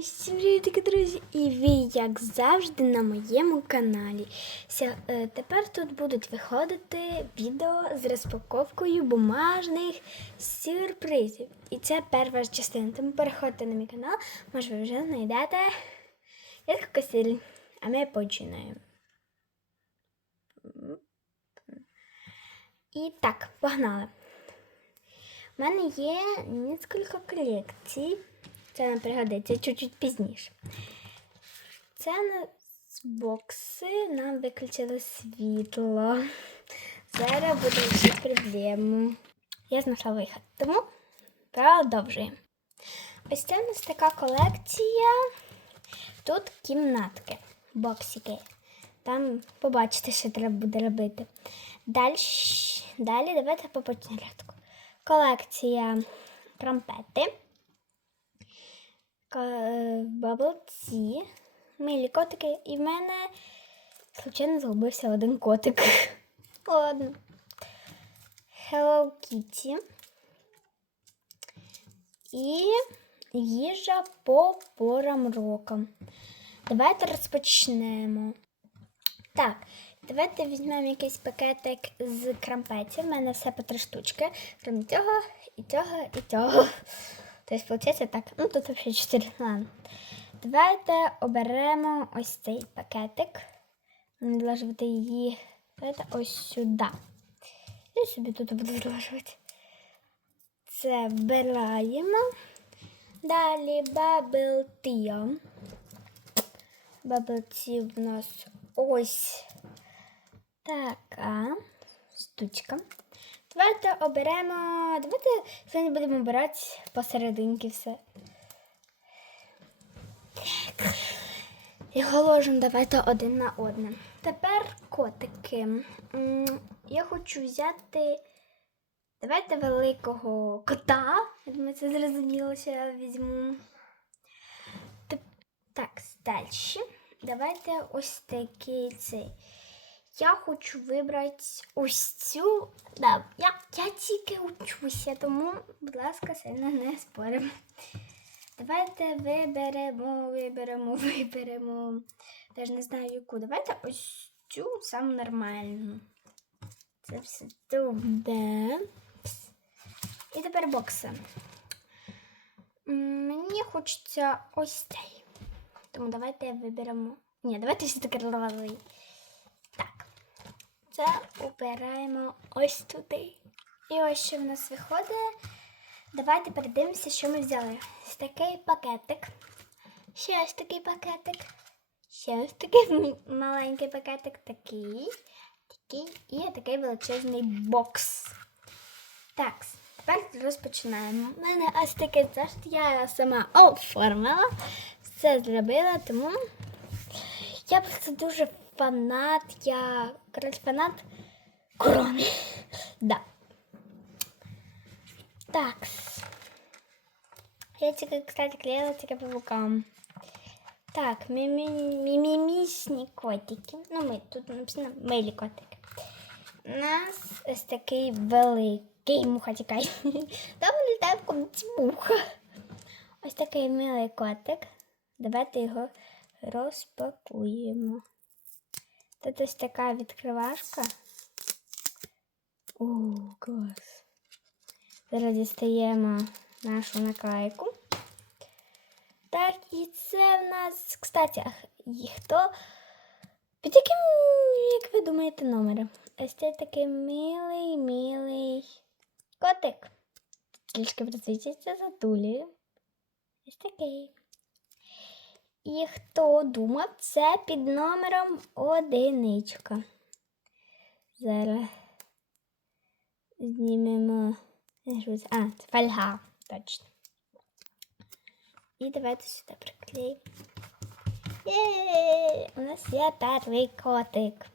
Всім привіт, друзі! І ви, як завжди, на моєму каналі. Е, Тепер тут будуть виходити відео з розпаковкою бумажних сюрпризів. І це перша частина. Тому переходьте на мій канал, може ви вже знайдете як косиль. А ми починаємо. І так, погнали. У мене є кілька колекцій. Це нам пригодиться чуть-чуть пізніше. Це на бокси нам виключили світло. Зараз буде вирішити проблему. Я знайшла вихід. Тому продовжуємо. Ось це у нас така колекція. Тут кімнатки, боксики. Там побачите, що треба буде робити. Далі, далі давайте по порядку. Колекція крампети. Баблці, милі котики, і в мене, звичайно, загубився один котик. Ладно. Hello Kitty. І їжа по порам року. Давайте розпочнемо. Так, давайте візьмемо якийсь пакетик з крампетів. У мене все по три штучки. Крім цього, і цього, і цього. Тобто, виходить так, ну тут взагалі 4. Ладно. Давайте оберемо ось цей пакетик. Відложувати її давайте ось сюди. І собі тут буду зложувати. Це вбираємо. Далі Bubble Tea. Bubble Tea в нас ось така штучка. Давайте оберемо. Давайте сьогодні будемо обирати посерединки все. Так. Його ложимо давайте один на одне. Тепер котики. Я хочу взяти. Давайте великого кота. Я думаю, це зрозуміло, що я візьму. Так, далі. Давайте ось такий цей. Я хочу вибрати ось цю. Да, я, я тільки учуся, тому, будь ласка, сильно не споримо. Давайте виберемо, виберемо, виберемо. Теж не знаю яку. Давайте ось цю саму нормальну. Це все туди. І тепер бокси. Мені хочеться ось цей. Тому давайте виберемо. Ні, давайте все таки розовий. Це обираємо ось туди. І ось що в нас виходить. Давайте передивимося, що ми взяли. Ось такий пакетик. Ще ось такий пакетик. Ще ось такий маленький пакетик. Такий. Такий. І такий величезний бокс. Так, тепер розпочинаємо. У мене ось такий зашит. Я сама оформила. Все зробила, тому я просто дуже фанат. Я коротше фанат корони. Да. Так. Я тільки, кстати, клеила тільки по бокам. Так, мімі- мімімісні котики. Ну, ми тут написано милі котики. У нас ось такий великий муха тікай. Там літає в комнаті муха. Ось такий милий котик. Давайте його розпакуємо. Тут ось така відкривашка. О, клас. Зараз дістаємо нашу наклейку. Так, і це в нас, кстати, хто? Під яким, як ви думаєте, номером? Ось це такий милий, милий котик. Трішки присвічується за тулею. Ось такий. І хто думав, це під номером одиничка. Зараз знімемо. А, це фольга, точно. І давайте сюди приклеїмо. У нас є перший котик.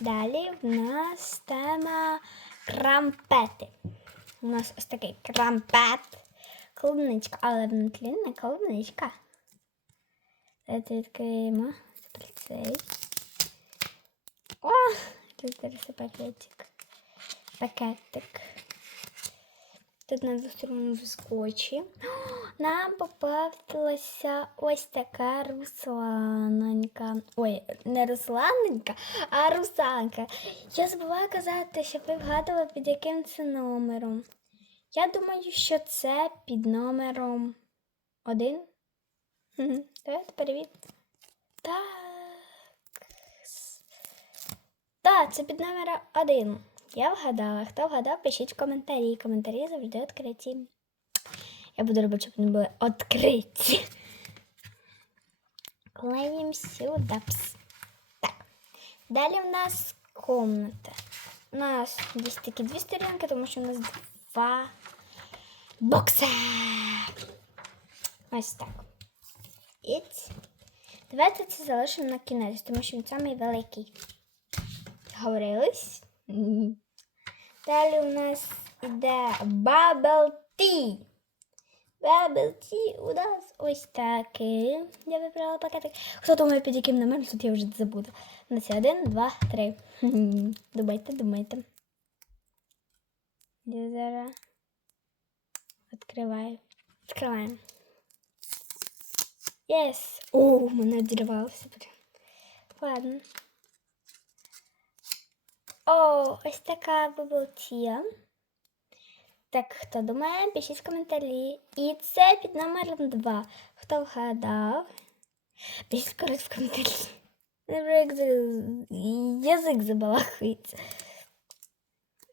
Далі в нас тема крампети. У нас ось такий крампет. Клубничка, але внутрі не клубничка. Давайте відкриємо тепер цей. О! Роздарся пакетик. Пакетик. Тут на двох сторонах. Нам попавилася ось така русланенька. Ой, не русланенька, а русанка. Я забуваю казати, щоб ви вгадали, під яким це номером. Я думаю, що це під номером один. Давайте перевіримо. Так. Так, це під номером один. Я вгадала. Хто вгадав, пишіть в коментарі. Коментарі завжди відкриті. Я буду робити, щоб вони були відкриті. Клеїмо сюди. Пс. Так. Далі в нас комната. У нас десь такі дві сторінки, тому що у нас два бокса. Ось так. І. Давайте це залишимо на кінець, тому що він самий великий. Говорились? Далі у нас іде Bubble Tea. Bubble Tea у нас ось такий. Я вибрала пакетик. Хто думає, під яким номером, тут я вже забуду. У нас є один, два, три. Думайте, думайте. Я зараз відкриваю. Відкриваємо. Єс! О, мене відірвалося. Ладно. О, ось така бабутія. Так, хто думає, пишіть коментарі. І це під номером 2. Хто вгадав? Пишіть коротко в коментарі. Язик забалахується.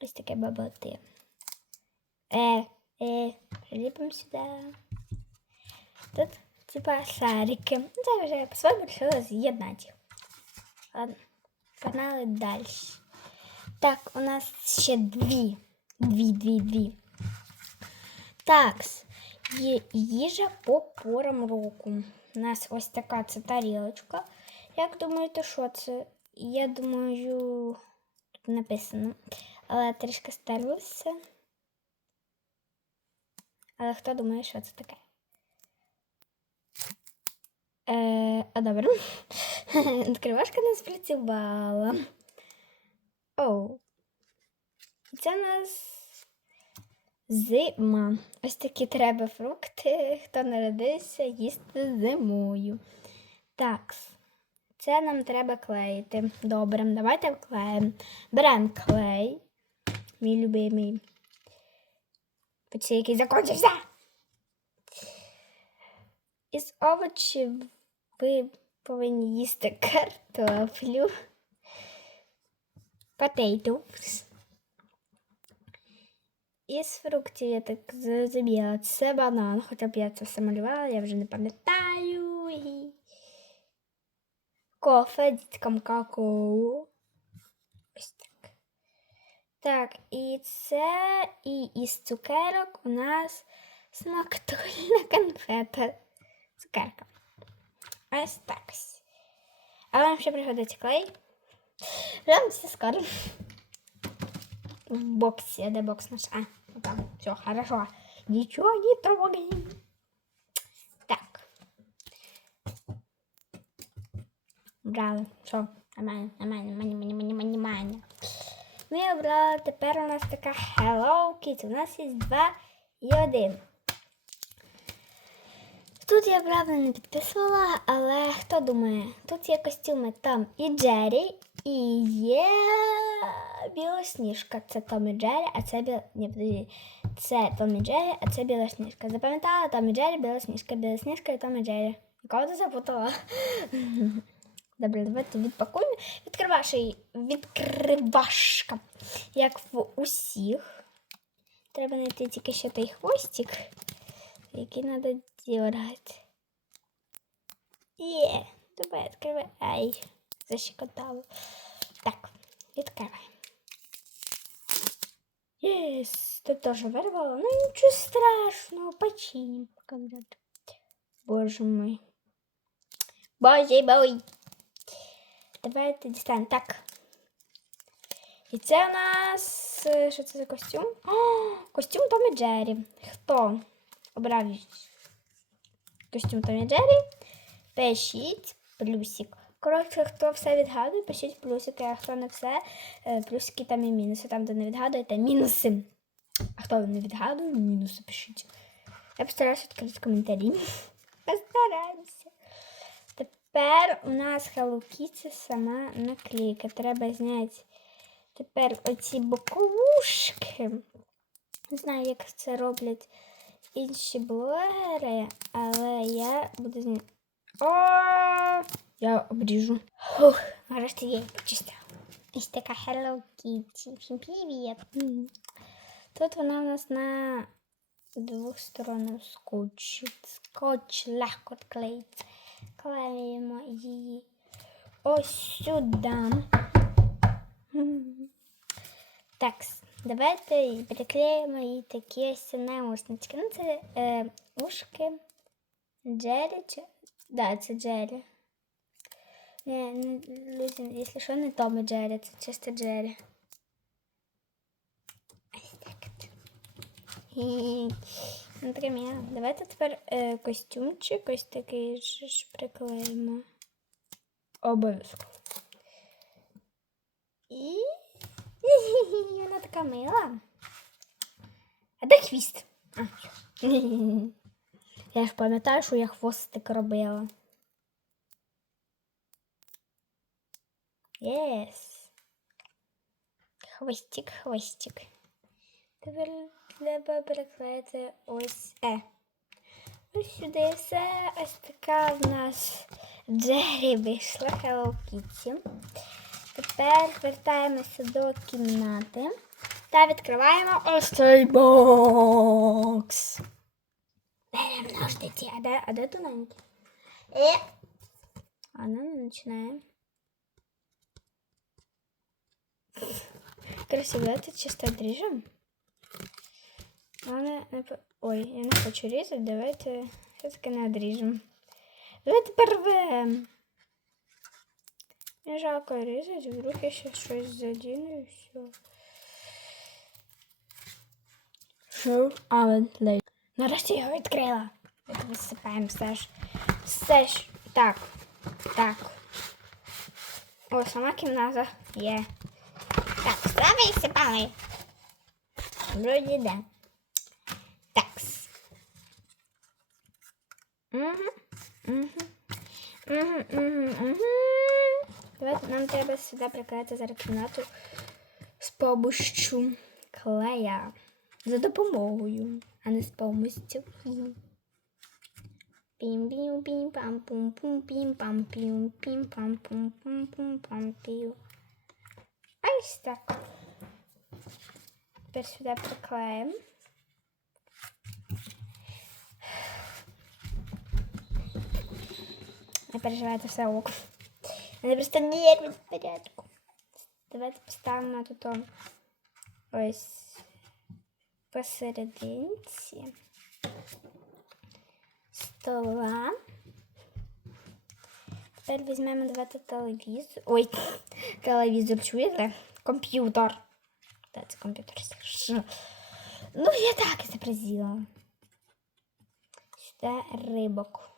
Ось таке бабутія. Е, е, приліпимо сюди. Тут типа шарики. Ну, Це вже по-своєму вирішила з'єднати їх. Ладно, погнали далі. Так, у нас ще дві. Дві, дві, дві. Такс. Є їжа по порам року. У нас ось така це тарілочка. Як думаєте, що це? Я думаю, тут написано. Але трішки стерлося. Але хто думає, що це таке? Е, а добре. Відкривашка не спрацювала. Оу. Це у нас зима. Ось такі треба фрукти, хто народився, їсти зимою. Так, це нам треба клеїти. Добре, давайте вклеїмо. Беремо клей. Мій любимий. Оце який закончився. Із овочів ви повинні їсти картоплю. Potatoes. Із фруктів я так зрозуміла. Це банан, хоча б я це все малювала, я вже не пам'ятаю. Кофе, діткам какао. Ось так. Так, і це і із цукерок у нас смактульна конфета. Цукерка. Ось так. А вам ще пригодиться клей. Вернемся скоро. В боксе, де бокс наш? А, там. Все, хорошо. Ничего не трогаем. Так. Брали. Що? Нормально, нормально, нормально, нормально, нормально, нормально. Ми обрали, тепер у нас така Hello Kitty. У нас є два і один. Тут я правда не підписувала, але хто думає, тут є костюми Том і Джері, і є білосніжка. Це Том і Джері, а це біл... Це Том і Джері, а це білосніжка. Запам'ятала Том і Джері, білосніжка, білосніжка і Том і Джері. Кого ти запутала? Добре, давайте відпакуємо. Відкриваші, відкривашка. Як в усіх. Треба знайти тільки ще той хвостик, який треба дергати. Є, давай відкривай. Ай, защекотало. Так, відкриваємо. Єс, тут теж вирвало. Ну нічого страшного, починим когда-то. Боже мой. Боже мой. Давайте дістанемо. Так. І це у нас. е, Що це за костюм? О, костюм Том і Джері. Хто обрав костюм Том і Джері? Пишіть плюсик. Коротше, хто все відгадує, пишіть плюсики, а хто не все, е, плюсики там і мінуси. Там, де не відгадуєте, мінуси. А хто не відгадує, мінуси пишіть. Я постараюся відкрити коментарі. Постараємося. Тепер у нас Hello сама наклейка. Треба зняти тепер оці боковушки. Не знаю, як це роблять інші блогери, але я буду зняти. О, я обріжу. Фух, нарешті я її почистила. Ось така Hello Kitty. Всім привіт. Тут вона у нас на двох сторонах скотч. Скотч легко клеїться. Клеїмо її ось сюди. Так, давайте приклеїмо їй такі ось наушнички. Ну, це е, ушки Джері. Чи... Да, це Джері. Не, не, люди, якщо що, не Том і Джері, це чисто Джері. Наприклад, давайте тепер е, костюмчик ось такий ж приклеїмо. Обов'язково. І вона така мила. А де хвіст? Я ж пам'ятаю, що я хвостик робила. Єс. Хвостик, хвостик. Тепер треба приклеїти ось Е. Ось сюди все. Ось така в нас Джері вийшла Hello Kitty. Тепер вертаємося до кімнати та відкриваємо ось цей бокс. Беремо ножниці. А де, а де тоненький? Е. А ну, починаємо. Красиво, давайте чисто отріжемо. Главное, Ой, я не хочу різати, давайте все-таки не одріжемо. Давайте порвемо. Не жалко різати, вдруг я ще щось задіну і все. Show our late. Нарешті я його відкрила. От висипаємо все ж. Все ж. Так. Так. О, сама кімната є. Так, справи і сипали. Вроді да. Такс. Угу. Угу. Угу, угу, угу. Давайте нам треба сюди приклеїти зараз кімнату з помощью клея. За допомогою, а не з помощью. пім пім пім пам пум пум пім пам пім пім пам пум пум пум пам пів. Ось так. Тепер сюди приклеїмо. Не переживайте все ок. Вони просто нервні в порядку. Давайте поставимо тут ось посерединці стола. Тепер візьмемо давайте телевізор. Ой, телевізор чуєте? Комп'ютер. Та це комп'ютер. Ну, я так і зобразила. Сюди рибок.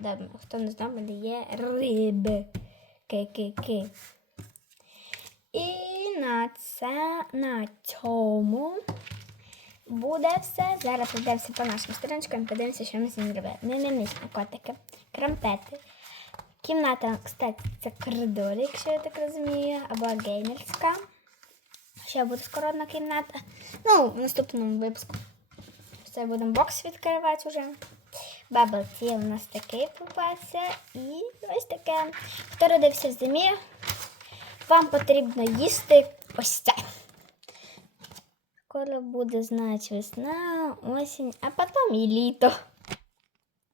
Да, хто не знав, мене є риби. Ки-ки-ки. І на це, на цьому буде все. Зараз пройдемося по нашим сторіночкам, подивимося, що ми з ним робили. Мимімісні котики, крампети. Кімната, кстати, це коридор, якщо я так розумію, або геймерська. Ще буде скоро одна кімната. Ну, в наступному випуску. Це будемо бокс відкривати вже. Бабл ті у нас такий попався. І ось таке. Хто родився в зимі, вам потрібно їсти ось це. Скоро буде, значить, весна, осінь, а потім і літо.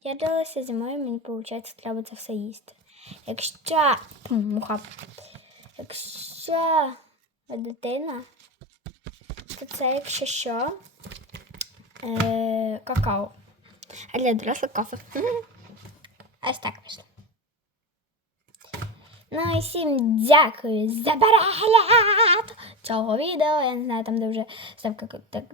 Я родилася зимою, мені виходить, треба це все їсти. Якщо муха. Якщо дитина, то це, якщо що, е, какао. А для дорослих кофе. Ось так вийшло. Ну і всім дякую за перегляд цього відео. Я не знаю, там де вже ставка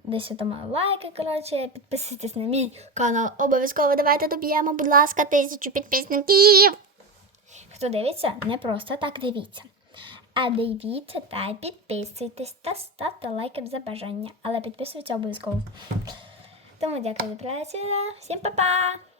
десь там лайки. Коротше, підписуйтесь на мій канал. Обов'язково давайте доб'ємо, будь ласка, тисячу підписників. Хто дивиться, не просто так дивіться. А дивіться та підписуйтесь та ставте лайки за бажання. Але підписуйтесь обов'язково. Тому дякую за працю. Всім па-па!